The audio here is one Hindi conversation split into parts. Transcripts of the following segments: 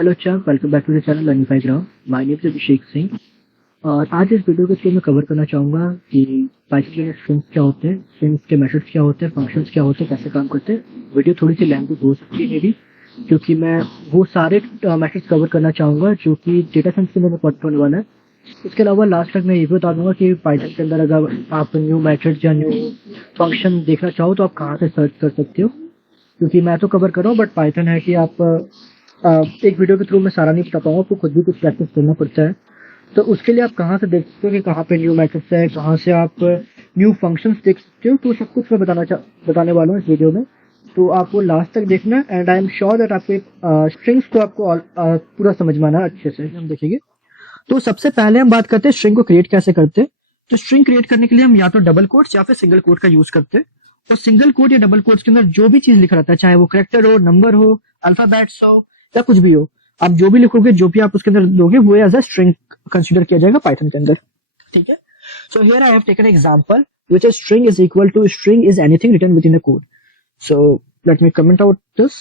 Hello chap, welcome back to the channel learning background. My name is Abhishek Singh और आज इस वीडियो के थ्रू मैं कवर करना चाहूँगा कि पाइथन के स्ट्रिंग्स क्या होते हैं, स्ट्रिंग्स के मेथड्स क्या होते हैं, फंक्शंस क्या होते हैं, कैसे काम करते हैं। वीडियो थोड़ी सी लेंथी हो सकती है मेरी, क्योंकि मैं वो सारे मेथड्स कवर करना चाहूँगा जो कि डेटा साइंस के अंदर पढ़ने होने वाला है। इसके अलावा लास्ट तक मैं ये भी बता दूंगा कि पाइथन के अंदर अगर आप न्यू मेथड्स या न्यू फंक्शन देखना चाहो तो आप कहाँ से सर्च कर सकते हो, क्योंकि मैं तो कवर कर रहा हूँ बट पाइथन है कि आप एक वीडियो के थ्रू मैं सारा नहीं बता पाऊंगा, आपको खुद भी कुछ प्रैक्टिस करना पड़ता है। तो उसके लिए आप कहाँ से देख सकते हो कि कहाँ पे न्यू मेथड्स है, कहाँ से आप न्यू फंक्शंस देख सकते हो, तो सब कुछ मैं बताने वाला हूँ इस वीडियो में। तो आपको लास्ट तक देखना and I am sure that आपके स्ट्रिंग्स को आपको पूरा समझ में आना अच्छे से हम देखेंगे। तो सबसे पहले हम बात करते हैं स्ट्रिंग को क्रिएट कैसे करते हैं। तो स्ट्रिंग क्रिएट करने के लिए हम या तो डबल कोट्स या फिर सिंगल कोट का यूज करते हैं। और सिंगल कोट या डबल कोट्स के अंदर जो भी चीज लिखा रहता है, चाहे वो कैरेक्टर हो, नंबर हो, अल्फाबेट्स हो या कुछ भी हो, आप जो भी लिखोगे, जो भी आप उसके अंदर दोगे, वो एज अ स्ट्रिंग कंसीडर किया जाएगा पाइथन के अंदर। ठीक है। So here I have taken example which is string is equal to string is anything written within a code. So let me comment out this.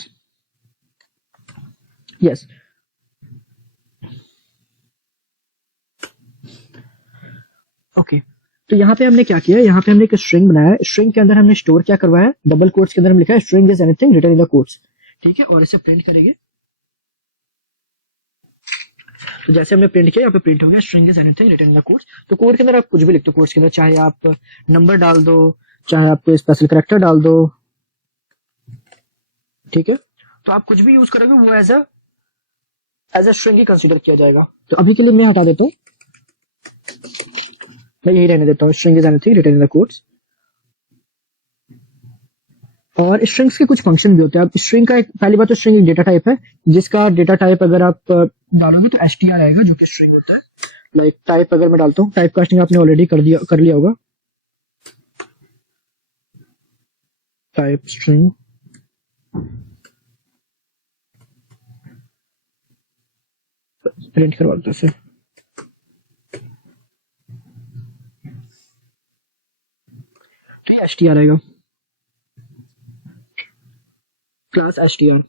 Yes, okay. तो यहाँ पे हमने क्या किया, यहाँ पे हमने एक स्ट्रिंग बनाया है। स्ट्रिंग के अंदर हमने स्टोर क्या करवाया है, डबल कोट्स के अंदर हम लिखा है string is anything written in the quotes. ठीक है, और इसे प्रिंट करेंगे। तो जैसे हमने प्रिंट किया, यहाँ पे प्रिंट हो गया string is anything written in the quotes. तो कोड के अंदर आप कुछ भी लिख दो, कोड्स के अंदर चाहे आप नंबर डाल दो, चाहे आप स्पेशल कैरेक्टर डाल दो। ठीक है, तो आप कुछ भी यूज करोगे वो एज अ स्ट्रिंग ही कंसीडर किया जाएगा। तो अभी के लिए मैं हटा देता हूँ, मैं यही रहने देता हूँ, string is anything written in the quotes. और स्ट्रिंग्स के कुछ फंक्शन भी होते हैं। अब स्ट्रिंग का पहली बात तो स्ट्रिंग एक डेटा टाइप है, जिसका डेटा टाइप अगर आप डालोगे तो str आएगा, जो कि स्ट्रिंग होता है। लाइक टाइप अगर मैं डालता हूँ, टाइप कास्टिंग आपने ऑलरेडी कर लिया होगा। टाइप स्ट्रिंग प्रिंट करवा दो इसे। तो ये str आएगा, क्लास str।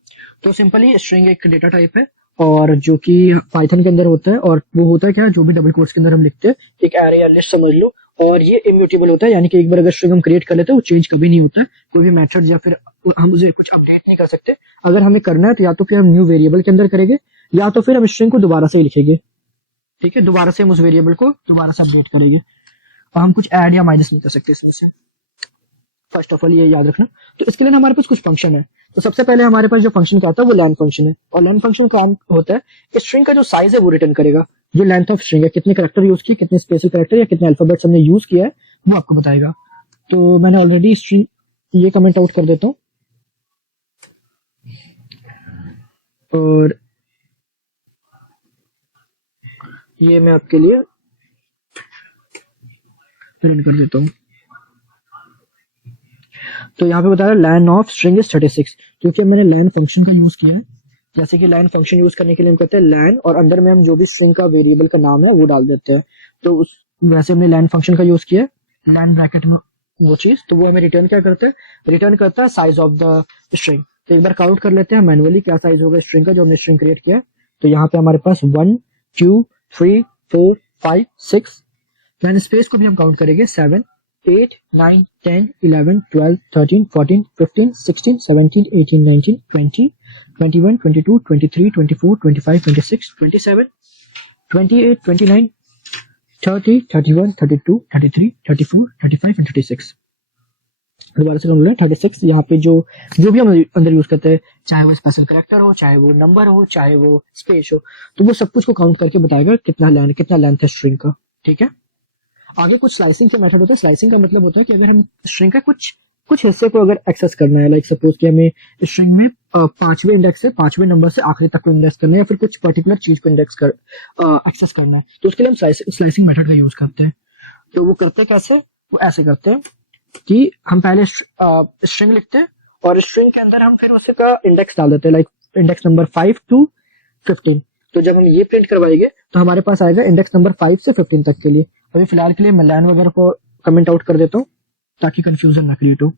तो सिंपली स्ट्रिंग एक डेटा टाइप है और जो कि पाइथन के अंदर होता है, और वो होता है क्या, जो भी डबल कोट्स के अंदर हम लिखते हैं, एक एरे या लिस्ट समझ लो। और ये इम्यूटेबल होता है, यानी कि एक बार अगर स्ट्रिंग हम क्रिएट कर लेते हैं वो चेंज कभी नहीं होता है। कोई भी मेथड या फिर हम उसे कुछ अपडेट नहीं कर सकते। अगर हमें करना है तो या तो फिर हम न्यू वेरिएबल के अंदर करेंगे, या तो फिर हम स्ट्रिंग को दोबारा से ही लिखेंगे। ठीक है, दोबारा से हम उस वेरिएबल को दोबारा से अपडेट करेंगे और हम कुछ ऐड या माइनस नहीं कर सकते इसमें से। फर्स्ट ऑफ ऑल ये याद रखना। तो इसके लिए हमारे पास कुछ फंक्शन है। तो सबसे पहले हमारे पास जो फंक्शन आता है वो लेंथ फंक्शन है। और लेंथ फंक्शन काम होता है कि स्ट्रिंग का जो साइज है वो रिटर्न करेगा। जो लेंथ ऑफ स्ट्रिंग है, कितने कैरेक्टर यूज किए, कितने स्पेशल कैरेक्टर या कितने अल्फाबेट्स हमने यूज किया है, वो आपको बताएगा। तो मैंने ऑलरेडी स्ट्रिंग ये कमेंट आउट कर देता हूँ और ये मैं आपके लिए प्रिंट कर देता हूँ। तो यहाँ पे बताया लेन ऑफ स्ट्रिंग इज 36, क्योंकि मैंने लेन फंक्शन का यूज किया है। जैसे कि लेन फंक्शन यूज करने के लिए हम कहते हैं लेन, और अंदर में हम जो भी स्ट्रिंग का वेरिएबल का नाम है वो डाल देते हैं। तो उस वैसे हमने लेन फंक्शन का यूज किया, लेन ब्रैकेट में वो चीज, तो वो हमें रिटर्न क्या करते हैं, रिटर्न करता है साइज ऑफ द स्ट्रिंग। तो एक बार काउंट कर लेते हैं मैनुअली क्या साइज होगा स्ट्रिंग का जो हमने स्ट्रिंग क्रिएट किया। तो यहाँ पे हमारे पास 1 2 3 4 5 6, मैंने स्पेस को भी हम काउंट करेंगे 7 8 9 10 11 12 13 14 15 16 17 18 19 20 21 22 23 24 25 26 27 28 29 30 31 32 33 34 35 and 36। दोबारा से हम 36। यहाँ पे जो भी हम अंदर यूज करते हैं, चाहे वो स्पेशल कैरेक्टर हो, चाहे वो नंबर हो, चाहे वो स्पेस हो, तो वो सब कुछ को काउंट करके बताएगा कितना लेंथ है स्ट्रिंग का। ठीक है। आगे कुछ स्लाइसिंग के मेथड होते हैं। स्लाइसिंग का मतलब होता है कि अगर हम स्ट्रिंग का कुछ हिस्से को अगर एक्सेस करना है, लाइक सपोज कि हमें स्ट्रिंग में 5वें इंडेक्स से 5वें नंबर से आखिरी तक को इंडेक्स करना है, या फिर कुछ पर्टिकुलर चीज को एक्सेस करना है, तो उसके लिए हम स्लाइसिंग मेथड का यूज करते हैं। तो वो करते कैसे, वो ऐसे करते हैं कि हम पहले स्ट्रिंग लिखते हैं और स्ट्रिंग के अंदर हम फिर उसे का इंडेक्स डाल देते हैं, लाइक इंडेक्स नंबर 5 to 15। तो जब हम ये प्रिंट करवाएंगे तो हमारे पास आएगा इंडेक्स नंबर 5 से 15 तक के लिए। अभी फिलहाल के लिए मैं लाइन वगैरह को कमेंट आउट कर देता हूँ ताकि कंफ्यूजन ना क्रिएट हो।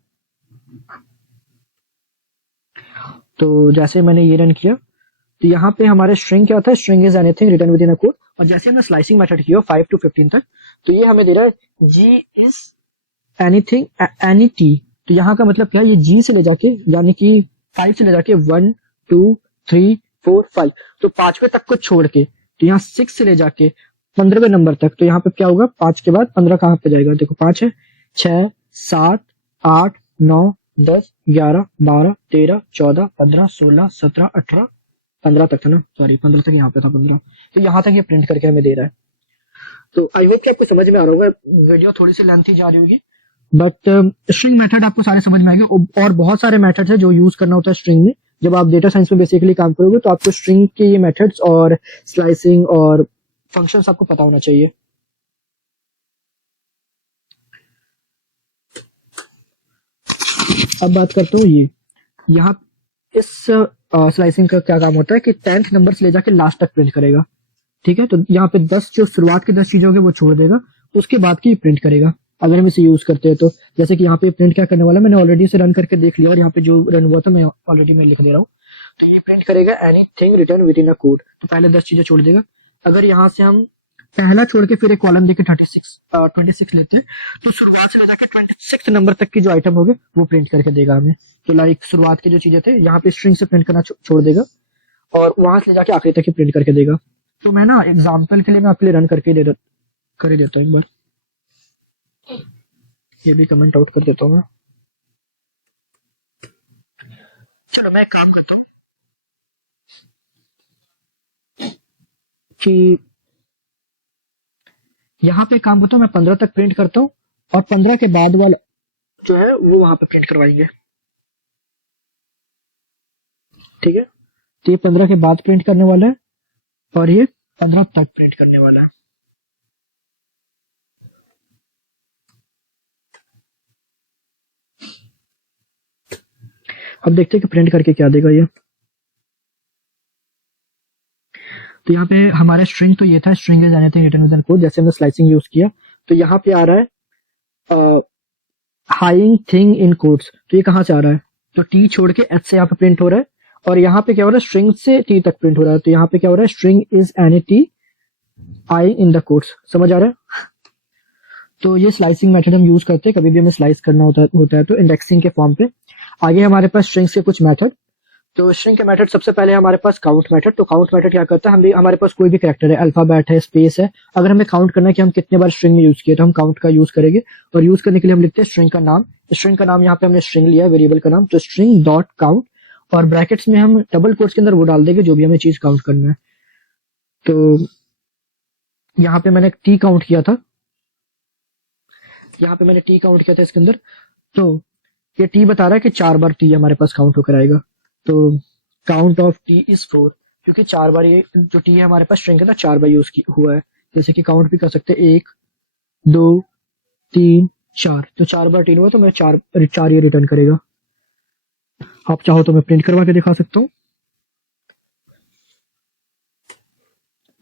तो जैसे मैंने ये रन किया तो यहाँ पे हमारे स्ट्रिंग क्या होता है, string is anything return with in a code. और जैसे हमने स्लाइसिंग मेथड किया 5 to 15 तक, तो ये हमें दे रहा है जी इज एनीथिंग एनी टी। तो यहाँ का मतलब क्या है, ये जी से ले जाके यानी कि 5 से ले जाके 1 2 3 4 5, तो 5वें तक को छोड़ के, तो यहाँ 6 से ले जाके 15वें नंबर तक, तो यहाँ पे क्या होगा, 5 के बाद 15 कहाँ पे जाएगा, देखो 5 है, 6 7 8 9 10 11 12 13 14 15 16 17 18 15 तक था ना, सॉरी 15 तक यहाँ पे था 15, तो यहाँ तक ये प्रिंट करके हमें दे रहा है। तो आई होप कि आपको समझ में आ रहा होगा, वीडियो थोड़ी सी लेंथी जा रही होगी, बट स्ट्रिंग मेथड आपको सारे समझ में आएंगे। और बहुत सारे मेथड्स है जो यूज करना होता है स्ट्रिंग में। जब आप डेटा साइंस में बेसिकली काम करोगे तो आपको स्ट्रिंग के ये मेथड्स और स्लाइसिंग और फंक्शंस आपको पता होना चाहिए। अब बात करते हो ये यहाँ इस स्लाइसिंग का क्या काम होता है कि 10th नंबर से ले जाके लास्ट तक प्रिंट करेगा। ठीक है, तो यहाँ पे 10 जो शुरुआत की 10 चीजें होगी वो छोड़ देगा, उसके बाद की प्रिंट करेगा अगर हम इसे यूज करते हैं तो। जैसे कि यहाँ पे प्रिंट क्या करने वाला है, मैंने ऑलरेडी इसे रन करके देख लिया और यहाँ पे जो रन हुआ था मैं ऑलरेडी मैं लिख दे रहा हूँ। तो ये प्रिंट करेगा anything return with in a code, तो पहले 10 चीजें छोड़ देगा। अगर यहाँ से हम पहला छोड़ के फिर एक कॉलम देके 26 लेते हैं, तो शुरुआत से लेकर 26 नंबर तक की जो आइटम होगी वो प्रिंट करके देगा हमें। तो लाइक शुरुआत की जो चीजें थे यहाँ पे स्ट्रिंग से प्रिंट करना छोड़ देगा और वहां से ले जाके आखिरी तक ही प्रिंट करके देगा। तो मैं ना एग्जाम्पल के लिए मैं आपके लिए रन करके कर ही देता हूँ एक बार, ये भी कमेंट आउट कर देता हूँ मैं। चलो मैं एक काम करता हूँ कि यहाँ पे काम करता हूँ, मैं 15 तक प्रिंट करता हूँ और 15 के बाद वाला जो है वो वहां पे प्रिंट करवाएंगे। ठीक है, तो ये 15 के बाद प्रिंट करने वाला है और ये 15 तक प्रिंट करने वाला है। अब देखते हैं कि प्रिंट करके क्या देगा ये। तो यहाँ पे हमारा स्ट्रिंग तो ये था, string is anything return with in code, जैसे हमने स्लाइसिंग यूज किया तो यहाँ पे आ रहा है हाइंग थिंग इन कोड्स। तो ये कहाँ से आ रहा है, तो टी छोड़ के एच से यहाँ पे प्रिंट हो रहा है और यहाँ पे क्या हो रहा है, स्ट्रिंग से टी तक प्रिंट हो रहा है। तो यहाँ पे क्या हो रहा है, string is any T I in the codes, समझ आ रहा है। तो ये स्लाइसिंग मेथड हम यूज करते हैं कभी भी हमें स्लाइस करना होता है तो इंडेक्सिंग के फॉर्म पे। आगे हमारे पास स्ट्रिंग्स के कुछ मेथड, तो स्ट्रिंग के मेथड सबसे पहले हमारे पास काउंट मेथड। तो काउंट मेथड क्या करता है, हम भी हमारे पास कोई भी कैरेक्टर है, अल्फाबेट है, स्पेस है, अगर हमें काउंट करना है कि हम कितने बार स्ट्रिंग में यूज किए तो हम काउंट का यूज करेंगे। और यूज करने के लिए हम लिखते हैं स्ट्रिंग का नाम। स्ट्रिंग का नाम यहाँ पे हमने स्ट्रिंग लिया है, वेरिएबल का नाम, तो स्ट्रिंग डॉट काउंट और ब्रैकेट्स में हम डबल कोट्स के अंदर वो डाल देंगे जो भी हमें चीज काउंट करना है। तो यहाँ पे मैंने टी काउंट किया था, यहाँ पे मैंने टी काउंट किया था इसके अंदर। तो ये टी बता रहा है कि 4 बार टी हमारे पास काउंट होकर आएगा। तो काउंट ऑफ टी इज 4, क्योंकि 4 बार ये जो टी है हमारे पास स्ट्रिंग है ना 4 बार यूज हुआ है। जैसे कि काउंट भी कर सकते हैं 1 2 3 4, तो 4 बार टी हुआ तो मैं 4 ये रिटर्न करेगा। आप चाहो तो मैं प्रिंट करवा के दिखा सकता हूँ।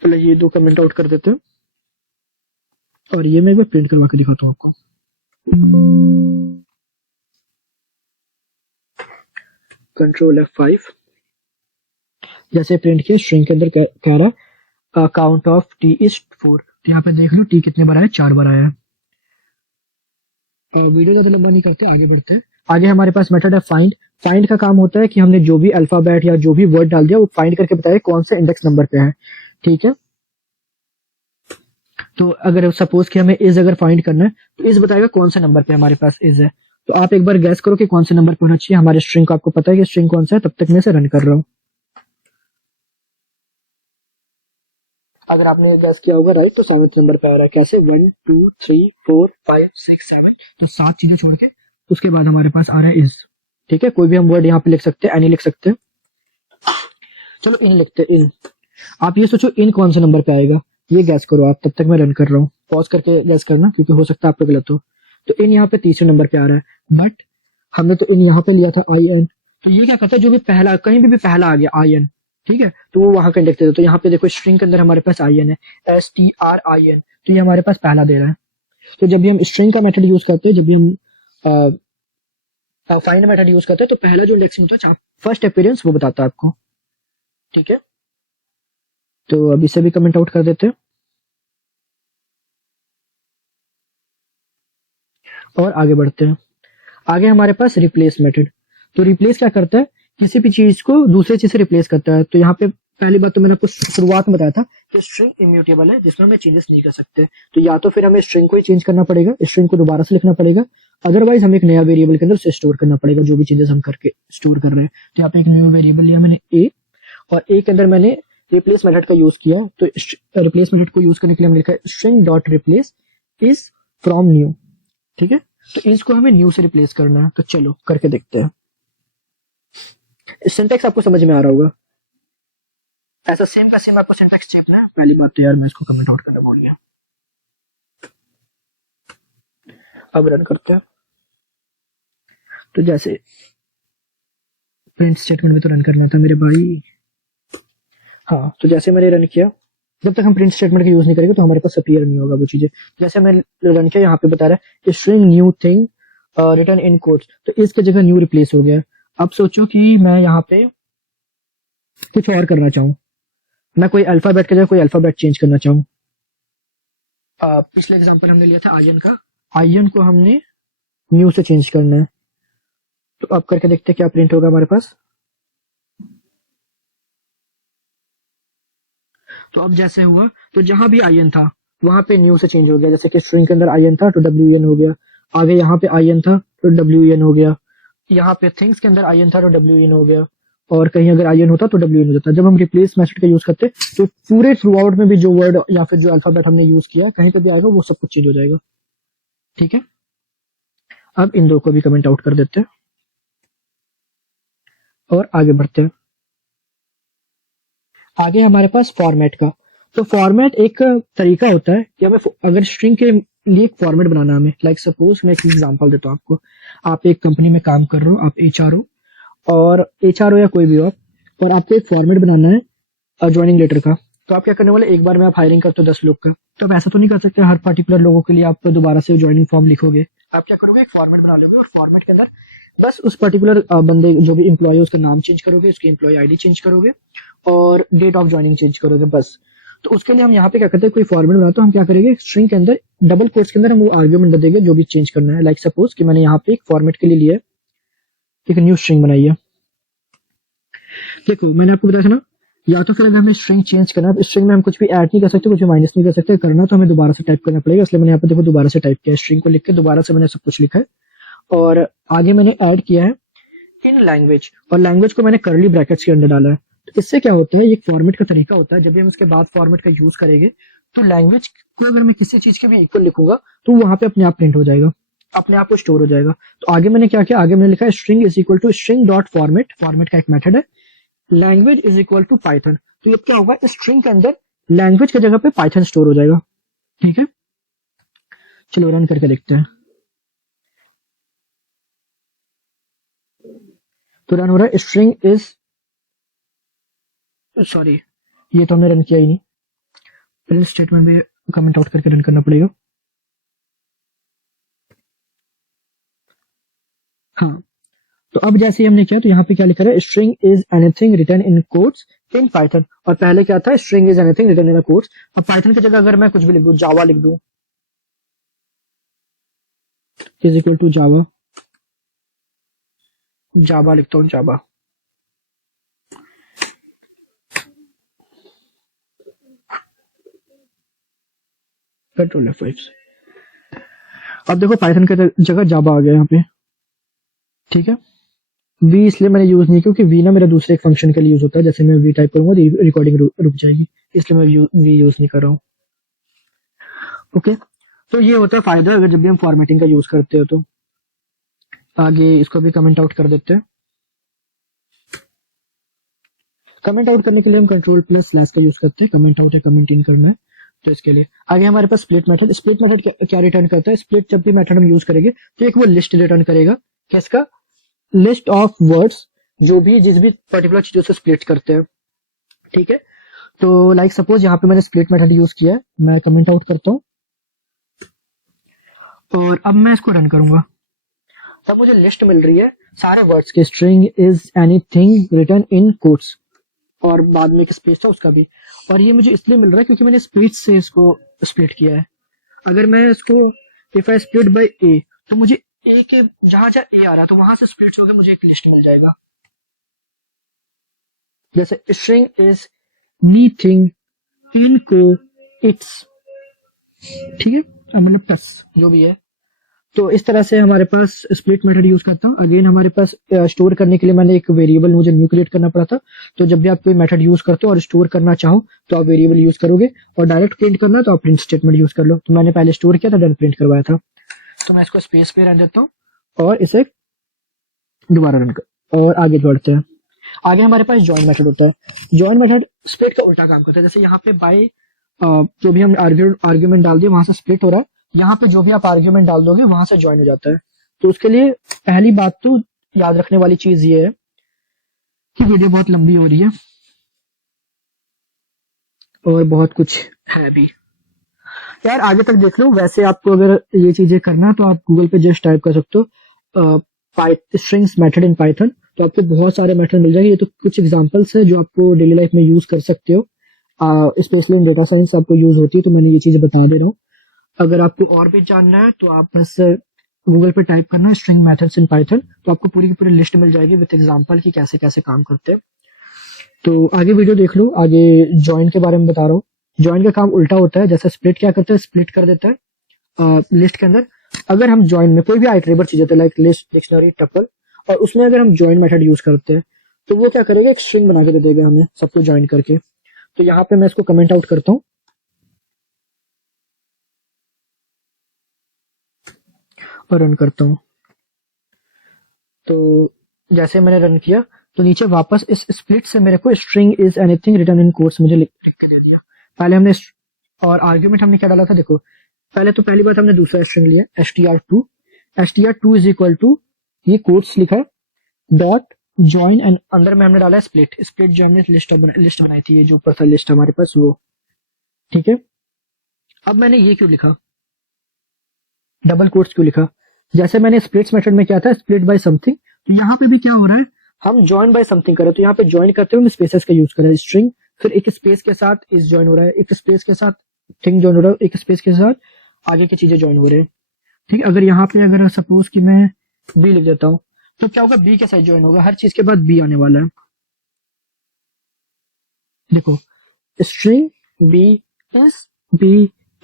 पहले ये 2 कमेंट आउट कर देते हैं और ये मैं एक बार प्रिंट करवा के दिखाता हूँ आपको। कंट्रोल F5, जैसे प्रिंट किया स्ट्रिंग के अंदर कह रहा है काउंट ऑफ टी इज 4, तो यहाँ पे देख लो टी कितने बार आया, 4 बार आया है। वीडियो ज्यादा लंबा नहीं करते, आगे बढ़ते हैं। आगे हमारे पास मेथड है फाइंड। फाइंड का काम होता है कि हमने जो भी अल्फाबेट या जो भी वर्ड डाल दिया वो फाइंड करके बताए कौन से इंडेक्स नंबर पे है। ठीक है, तो अगर सपोज कि हमें इज अगर फाइंड करना है तो इज बताएगा कौन से नंबर पे हमारे पास इज है। तो आप एक बार गैस करो कि कौन से नंबर पे होना चाहिए हमारे स्ट्रिंग को। आपको पता है कि स्ट्रिंग कौन सा है, तब तक मैं इसे रन कर रहा हूँ। अगर आपने गैस किया होगा राइट, तो 7th नंबर पे आ रहा है। कैसे, 1 2 3 4 5 6 7, तो 7 चीजें छोड़ के उसके बाद हमारे पास आ रहा है इज। ठीक है, कोई भी हम वर्ड यहाँ पे लिख सकते हैं, एनी लिख सकते हैं। चलो इन लिखते हैं, इन। आप ये सोचो इन कौन से नंबर पे आएगा, ये गैस करो आप, तब तक मैं रन कर रहा हूँ। पॉज करके गैस करना क्योंकि हो सकता है आपको गलत हो। तो इन यहाँ पे तीसरे नंबर पे आ रहा है, बट हमने तो इन यहाँ पे लिया था आई एन। तो ये क्या करता है, जो भी पहला कहीं भी पहला आ गया आई एन, ठीक है, तो वो वहां का इंडेक्स दे दो। तो यहाँ पे देखो स्ट्रिंग के अंदर हमारे पास आई एन है, STRIN, तो ये हमारे पास पहला दे रहा है। तो जब भी हम स्ट्रिंग का मेथड यूज करते हैं, जब भी हम फाइंड मेथड यूज करते हैं, तो पहला जो इंडेक्सिंग होता है फर्स्ट अपीयरेंस वो बताता है आपको। ठीक है, तो अब इसे भी कमेंट आउट कर देते हैं और आगे बढ़ते हैं। आगे हमारे पास रिप्लेस मेथड। तो रिप्लेस क्या करता है, किसी भी चीज को दूसरे चीज से रिप्लेस करता है। तो यहाँ पे पहली बात तो मैंने आपको शुरुआत में बताया था कि स्ट्रिंग इम्यूटेबल है, जिसमें हमें चेंजेस नहीं कर सकते। तो या तो फिर हमें स्ट्रिंग को ही चेंज करना पड़ेगा, स्ट्रिंग को दोबारा से लिखना पड़ेगा, अदरवाइज हमें एक नया वेरिएबल के अंदर से स्टोर करना पड़ेगा जो भी चेंजेस हम करके स्टोर कर रहे हैं। तो यहाँ पे एक न्यू वेरिएबल लिया मैंने ए, और ए के अंदर मैंने रिप्लेस मेथड का यूज किया। तो रिप्लेस मेथड को यूज करने के लिए हमने लिखा है string dot replace is from new. ठीक है, तो इसको हमें न्यू से रिप्लेस करना है। तो चलो करके देखते हैं। सिंटैक्स आपको समझ में आ रहा होगा, ऐसा सेम का सेम आपको सिंटैक्स चेपना है। पहली बात तो यार मैं इसको कमेंट आउट करना भूल गया। अब रन करते हैं। तो जैसे प्रिंट स्टेटमेंट में तो रन करना था मेरे भाई। हाँ, तो जैसे मैंने रन किया, जब तक हम प्रिंट स्टेटमेंट का यूज नहीं करेंगे तो हमारे पास अपीयर नहीं होगा वो चीजें। जैसे मैंने रन किया, यहाँ पे बता रहा है स्ट्रिंग न्यू थिंग रिटर्न इन कोड्स, तो इसके जगह न्यू रिप्लेस हो गया। अब सोचो कि मैं यहाँ पे कुछ और करना चाहूँ, मैं कोई अल्फाबेट के जगह कोई अल्फाबेट चेंज करना चाहूँ। पिछले एग्जांपल हमने लिया था आयन का, आयन को हमने न्यू से चेंज करना है। तो अब करके देखते हैं क्या प्रिंट होगा हमारे पास। तो अब जैसे हुआ, तो जहां भी आयन था वहां पे न्यू से चेंज हो गया। जैसे कि स्ट्रिंग के अंदर आयन था तो डब्ल्यू एन हो गया, आगे यहाँ पे आयन था तो डब्ल्यू एन हो गया, यहाँ पे थिंग्स के अंदर आयन था तो डब्ल्यू एन हो गया, और कहीं अगर आयन होता तो डब्ल्यू एन हो जाता। जब हम रिप्लेस मेथड का यूज करते तो पूरे थ्रू आउट में भी जो वर्ड या फिर जो अल्फाबेट हमने यूज किया कहीं पे भी आएगा वो सब कुछ चेंज हो जाएगा। ठीक है, अब इन दो को भी कमेंट आउट कर देते हैं और आगे बढ़ते हैं। आगे हमारे पास फॉर्मेट का। तो फॉर्मेट एक तरीका होता है कि हमें अगर स्ट्रिंग के लिए एक फॉर्मेट बनाना है हमें, लाइक सपोज मैं एक एग्जांपल देता हूँ आपको। आप एक कंपनी में काम कर रहे हो, आप एचआर हो, और एचआर हो या कोई भी हो आप, और आपको एक फॉर्मेट बनाना है ज्वाइनिंग लेटर का। तो आप क्या करने वाले, एक बार में आप हायरिंग करते हो 10 लोग का, तो आप ऐसा तो नहीं कर सकते हर पर्टिकुलर लोगों के लिए आप दोबारा से ज्वाइनिंग फॉर्म लिखोगे। आप क्या करोगे, एक फॉर्मेट बना लोगे और फॉर्मेट के अंदर बस उस पर्टिकुलर बंदे जो भी एम्प्लॉय है उसका नाम चेंज करोगे, उसकी एम्प्लॉय आईडी चेंज करोगे और डेट ऑफ ज्वाइनिंग चेंज करोगे बस। तो उसके लिए हम यहाँ पे क्या करते हैं, कोई फॉर्मेट बनाते तो हम क्या करेंगे, स्ट्रिंग के अंदर डबल कोट्स के अंदर हम वो आर्ग्यूमेंट दे देंगे जो भी चेंज करना है। लाइक सपोज कि मैंने यहाँ पे एक फॉर्मेट के लिए लिया है, एक न्यू स्ट्रिंग बनाई है। देखो मैंने आपको बताया था ना, या तो फिर अगर हमें स्ट्रिंग चेंज करना है, स्ट्रिंग में हम कुछ भी ऐड नहीं कर सकते, कुछ भी माइनस नहीं कर सकते, करना तो हमें दोबारा से टाइप करना पड़ेगा। इसलिए मैंने यहाँ पे देखो दोबारा से टाइप किया है, स्ट्रिंग को लिख के दोबारा से मैंने सब कुछ लिखा है और आगे मैंने ऐड किया है इन लैंग्वेज, और लैंग्वेज को मैंने करली ब्रैकेट्स के अंदर डाला है। तो इससे क्या होता है, ये फॉर्मेट का तरीका होता है, जब भी हम इसके बाद फॉर्मेट का यूज करेंगे तो लैंग्वेज को अगर मैं किसी चीज के भी इक्वल लिखूंगा तो वहां पे अपने आप प्रिंट हो जाएगा, अपने आप को स्टोर हो जाएगा। तो आगे मैंने क्या किया, आगे मैंने लिखा है string is equal to string dot format, format का एक मेथड है, language is equal to Python. तो ये क्या होगा, स्ट्रिंग के अंदर लैंग्वेज की जगह पे पाइथन स्टोर हो जाएगा। ठीक है, चलो रन करके देखते हैं। तो रन हो रहा है, स्ट्रिंग इज, सॉरी ये तो हमने रन किया ही नहीं, प्रिंट स्टेटमेंट में कमेंट आउट करके रन करना पड़ेगा। हाँ, तो अब जैसे हमने किया तो यहाँ पे क्या लिखा है, string is anything return in quotes in Python, और पहले क्या था, string is anything return in quotes. और पाइथन की जगह अगर मैं कुछ भी लिख दूं, जावा लिख दूं, इज इक्वल टू जावा, जावा लिखता हूँ, जावा। Control F5। अब देखो पाइथन की जगह जावा आ गया यहाँ पे। ठीक है, वी इसलिए मैंने यूज नहीं, क्योंकि वी ना मेरा दूसरे एक फंक्शन के लिए यूज होता है, जैसे मैं वी टाइप करूंगा रिकॉर्डिंग रुक जाएगी, इसलिए मैं वी यूज नहीं कर रहा हूँ। ओके, तो ये होता है फायदा अगर जब भी हम फॉर्मेटिंग का यूज करते हो। तो आगे इसको भी कमेंट आउट कर देते हैं। कमेंट आउट करने के लिए हम कंट्रोल प्लस स्लैश का यूज करते हैं, कमेंट आउट या कमेंट इन करना है तो इसके लिए। आगे हमारे पास स्प्लिट मेथड, स्प्लिट मेथड क्या रिटर्न करता है, स्प्लिट जब भी मेथड हम यूज करेंगे तो एक वो लिस्ट रिटर्न करेगा, किसका, लिस्ट ऑफ वर्ड्स जो भी जिस भी पर्टिकुलर चीजों से स्प्लिट करते हैं। ठीक है, तो लाइक सपोज यहाँ पे मैंने स्प्लिट मेथड यूज किया है, मैं कमेंट आउट करता हूँ और अब मैं इसको रन करूंगा। तब मुझे लिस्ट मिल रही है सारे वर्ड्स की, string is anything return in quotes. और बाद में एक स्पेस था उसका भी। और ये मुझे इसलिए मिल रहा है क्योंकि मैंने स्प्लिट से इसको स्प्लिट किया है। अगर मैं इसको इफ आई स्प्लिट बाय ए, तो मुझे ए के जहां जहां ए आ रहा है तो वहां से स्प्लिट होकर मुझे एक लिस्ट मिल जाएगा। जैसे स्ट्रिंग इज मी थिंग इनको इट्स, ठीक है, मतलब प्लस जो भी है। तो इस तरह से हमारे पास स्प्लिट मेथड यूज करता हूँ। अगेन हमारे पास स्टोर करने के लिए मैंने एक वेरिएबल मुझे न्यू क्रिएट करना पड़ा था। तो जब भी आप कोई मेथड यूज करते हो और स्टोर करना चाहो तो आप वेरिएबल यूज करोगे, और डायरेक्ट प्रिंट करना है तो आप प्रिंट स्टेटमेंट यूज कर लो। तो मैंने पहले स्टोर किया था, देन प्रिंट करवाया था। तो मैं इसको स्पेस पे रन देता हूँ और इसे दोबारा रन कर और आगे बढ़ते हैं। आगे हमारे पास जॉइन मेथड होता है। जॉइन मेथड स्प्लिट का उल्टा काम करता है। जैसे यहाँ पे बाय जो भी हम आर्ग्यूमेंट डाल दिए वहां से स्प्लिट हो रहा है, यहाँ पे जो भी आप आर्ग्यूमेंट डाल दोगे वहां से ज्वाइन हो जाता है। तो उसके लिए पहली बात तो याद रखने वाली चीज ये है कि वीडियो बहुत लंबी हो रही है और बहुत कुछ है भी यार, आगे तक देख लो। वैसे आपको अगर ये चीजें करना है तो आप गूगल पे जस्ट टाइप कर सकते हो स्ट्रिंग्स मेथड इन पाइथन, तो आपको बहुत सारे मेथड मिल जाएंगे। ये तो कुछ एग्जांपल्स है जो आपको डेली लाइफ में यूज कर सकते हो, स्पेशली इन डेटा साइंस आपको यूज होती है। तो मैंने ये चीजें बता दे रहा हूँ। अगर आपको और भी जानना है तो आप बस गूगल पे टाइप करना स्ट्रिंग मेथड्स इन पाइथन, तो आपको पूरी की पूरी लिस्ट मिल जाएगी विद एग्जांपल की कैसे कैसे काम करते हैं। तो आगे वीडियो देख लो। आगे ज्वाइन के बारे में बता रहा हूँ। ज्वाइन का काम उल्टा होता है। जैसे स्प्लिट क्या करता है, स्प्लिट कर देता है लिस्ट के अंदर। अगर हम ज्वाइन में कोई भी आइटरेबल चीज होता है लाइक लिस्ट, डिक्शनरी, टपल, और उसमें अगर हम ज्वाइन मेथड यूज करते हैं तो वो क्या करेगा, एक स्ट्रिंग बना के दे देगा हमें सबको ज्वाइन करके। तो यहाँ पे मैं इसको कमेंट आउट करता हूँ और रन करता हूँ। तो जैसे मैंने रन किया तो नीचे वापस इस स्प्लिट से मेरे को string is anything return in quotes मुझे लिख के दे दिया। पहले हमने और आर्ग्यूमेंट हमने क्या डाला था, देखो पहले तो पहली बात हमने दूसरा स्ट्रिंग लिया str2। str2 is equal to ये कोट्स लिखा है डॉट ज्वाइन, एंड अंदर में हमने डाला है स्प्लिट। स्प्लिट जो हमने लिस्ट बनाई थी, ये जो ऊपर था लिस्ट हमारे पास वो, ठीक है। अब मैंने ये क्यों लिखा, डबल कोट्स क्यों लिखा, जैसे मैंने स्प्लिट्स मेथड में क्या था स्प्लिट बाय समथिंग, तो यहाँ पे भी क्या हो रहा है, हम ज्वाइन बाय समथिंग कर रहे हैं। तो यहाँ पे ज्वाइन करते हुए स्पेसेस का यूज कर रहे हैं, स्ट्रिंग, फिर एक स्पेस के साथ इस ज्वाइन हो रहा है, एक स्पेस के साथ थिंग ज्वाइन हो रहा है, एक स्पेस के साथ आगे की चीजें ज्वाइन हो रहे हैं, ठीक। अगर यहाँ पे अगर सपोज कि मैं बी लिख देता हूँ तो क्या होगा, बी के साथ ज्वाइन होगा, हर चीज के बाद बी आने वाला है। देखो string B S B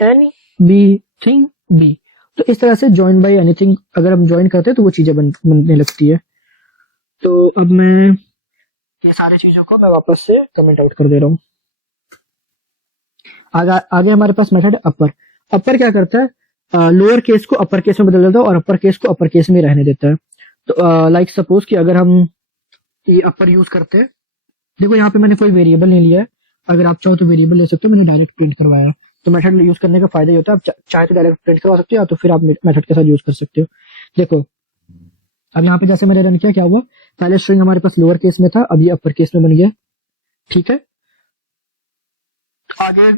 any B thing B, तो इस तरह से ज्वाइन बाय एनीथिंग अगर हम ज्वाइन करते हैं तो वो चीजें बनने लगती है। तो अब मैं ये सारी चीजों को मैं वापस से कमेंट आउट कर दे रहा हूँ। आगे हमारे पास मेथड अपर। अपर क्या करता है, लोअर केस को अपर केस में बदल देता है और अपर केस को अपर केस में रहने देता है। तो लाइक सपोज कि अगर हम ये अपर यूज करते हैं, देखो यहाँ पे मैंने कोई वेरिएबल नहीं लिया है। अगर आप चाहो तो वेरिएबल ले सकते हो, मैंने डायरेक्ट प्रिंट करवाया है। तो मेथड यूज करने का फायदा ये होता है, आप चाहे तो डायरेक्ट प्रिंट करवा सकते हो या तो फिर आप मेथड के साथ यूज कर सकते हो। देखो अब यहाँ पे जैसे मैंने रन किया क्या हुआ, पहले स्ट्रिंग हमारे पास लोअर केस में था, अब ये अपर केस में बन गया, ठीक है। आगे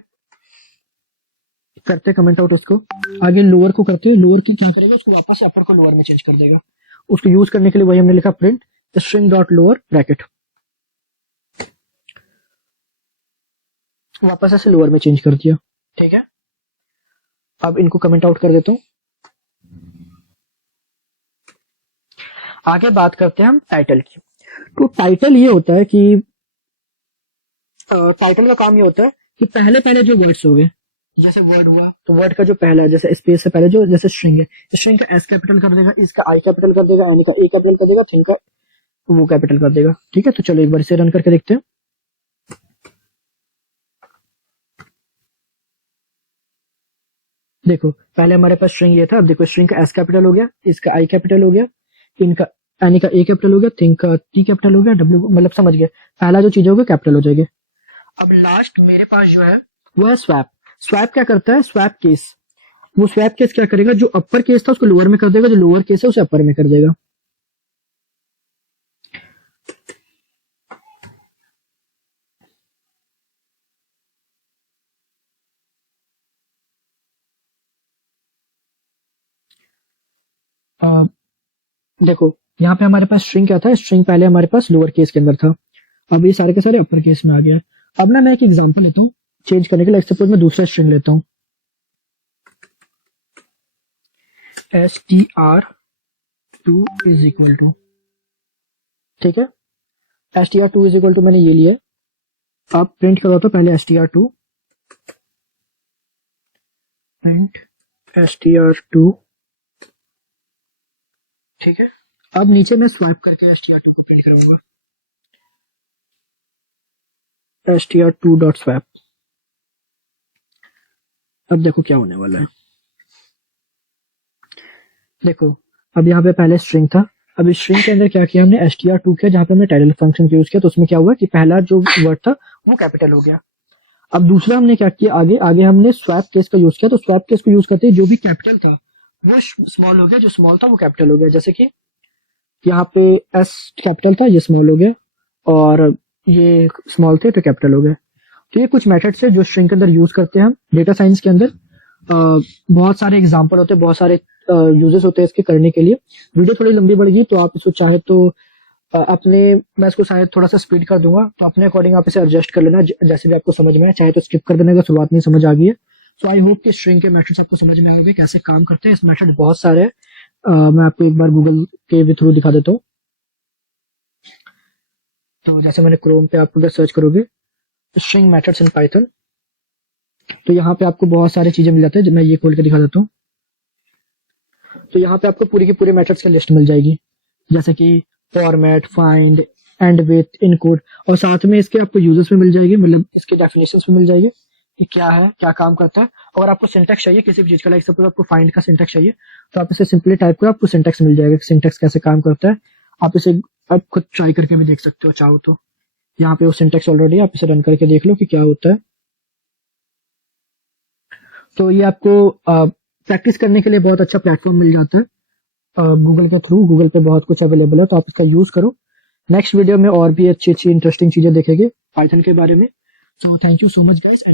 करते कमेंट आउट इसको, आगे लोअर को करते हैं। लोअर की क्या करेगा, उसको वापस अपर को लोअर में चेंज कर देगा। उसको यूज करने के लिए वही हमने लिखा print string dot lower bracket, वापस ऐसे लोअर में चेंज कर दिया, ठीक है। अब इनको कमेंट आउट कर देता हूँ। आगे बात करते हैं हम टाइटल की। तो टाइटल ये होता है कि टाइटल का काम ये होता है कि पहले पहले जो वर्ड्स हो गए, जैसे वर्ड हुआ तो वर्ड का जो पहला है, जैसे स्पेस से पहले जो जैसे स्ट्रिंग है, स्ट्रिंग का एस कैपिटल कर देगा, इसका आई कैपिटल कर देगा, एन का ए कैपिटल कर देगा, थिंग का वो कैपिटल कर देगा, ठीक है। तो चलो एक बार इसे रन करके देखते हैं। देखो पहले हमारे पास स्ट्रिंग ये था, अब देखो स्ट्रिंग का एस कैपिटल हो गया, इसका आई कैपिटल हो गया, इनका एनी का ए कैपिटल हो गया, थिंग का टी कैपिटल हो गया, डब्ल्यू मतलब समझ गया, पहला जो चीज होगा कैपिटल हो जाएगी। अब लास्ट मेरे पास जो है वो है स्वैप। स्वैप क्या करता है, स्वैप केस, वो स्वैप केस क्या करेगा, जो अपर केस था उसको लोअर में कर देगा, जो लोअर केस है उसे अपर में कर देगा। देखो यहाँ पे हमारे पास स्ट्रिंग क्या था, स्ट्रिंग पहले हमारे पास लोअर केस के अंदर था, अब ये सारे के सारे अपर केस में आ गया। अब मैं एक एग्जांपल लेता हूँ चेंज करने के लिए। सपोज मैं दूसरा स्ट्रिंग लेता हूँ str2 इज इक्वल टू, ठीक है, str2 इज इक्वल टू मैंने ये लिया। आप प्रिंट करो तो पहले str2 प्रिंट str2, ठीक है। अब नीचे मैं स्वैप करके str2 को प्रिंट करूंगा, str2 डॉट स्वैप। अब देखो क्या होने वाला है। देखो अब यहाँ पे पहले स्ट्रिंग था, अब इस स्ट्रिंग के अंदर क्या किया हमने, str2 किया, जहाँ पे हमने टाइटल फंक्शन यूज किया, तो उसमें क्या हुआ कि पहला जो वर्ड था वो कैपिटल हो गया। अब दूसरा हमने क्या किया, आगे आगे हमने स्वैप केस का यूज किया, तो स्वैप केस को यूज करते जो भी कैपिटल था वो स्मॉल हो गया, जो स्मॉल था वो कैपिटल हो गया। जैसे कि यहाँ पे एस कैपिटल था, ये स्मॉल हो गया, और ये स्मॉल थे तो कैपिटल हो गया। तो ये कुछ मेथड्स है जो स्ट्रिंग के अंदर यूज करते हैं हम डेटा साइंस के अंदर। बहुत सारे एग्जाम्पल होते हैं, बहुत सारे यूजेस होते हैं इसके करने के लिए। वीडियो थोड़ी लंबी बढ़ेगी तो आप इसको चाहे तो अपने, मैं इसको शायद थोड़ा सा स्पीड कर दूंगा, तो अपने अकॉर्डिंग आप इसे एडजस्ट कर लेना जैसे भी आपको समझ में आए, चाहे तो स्किप कर देने का, शुरुआत नहीं समझ आ गई है। सो आई होप कि स्ट्रिंग के मेथड्स आपको समझ में आएंगे कैसे काम करते हैं। इस मेथड बहुत सारे हैं, मैं आपको एक बार गूगल के थ्रू दिखा देता हूँ। तो जैसे मैंने क्रोम पे, आप अगर सर्च करोगे स्ट्रिंग मेथड्स इन पाइथन, तो यहाँ पे आपको बहुत सारी चीजें मिल जाती है। मैं ये खोल के दिखा देता हूँ। तो यहाँ पे आपको पूरी की पूरी मेथड्स की लिस्ट मिल जाएगी, जैसे कि format, find, and with, encode, और साथ में इसके आपको यूजर्स में मिल जाएगी, मतलब इसके डेफिनेशंस में मिल जाएगी कि क्या है, क्या काम करता है। और आपको सिंटैक्स चाहिए किसी भी चीज का, लाइक सपोज आपको फाइंड का सिंटैक्स चाहिए, तो आप इसे सिंपली टाइप करो, आपको सिंटैक्स मिल जाएगा, सिंटैक्स कैसे काम करता है। आप इसे आप खुद ट्राई करके भी देख सकते हो चाहो तो। यहाँ पे वो सिंटैक्स ऑलरेडी, आप इसे रन करके देख लो कि क्या होता है। तो ये आपको प्रैक्टिस करने के लिए बहुत अच्छा प्लेटफॉर्म मिल जाता है गूगल के थ्रू। गूगल पे बहुत कुछ अवेलेबल है, तो आप इसका यूज करो। नेक्स्ट वीडियो में और भी अच्छी अच्छी इंटरेस्टिंग चीजें देखेंगे पाइथन के बारे में। So thank you so much guys.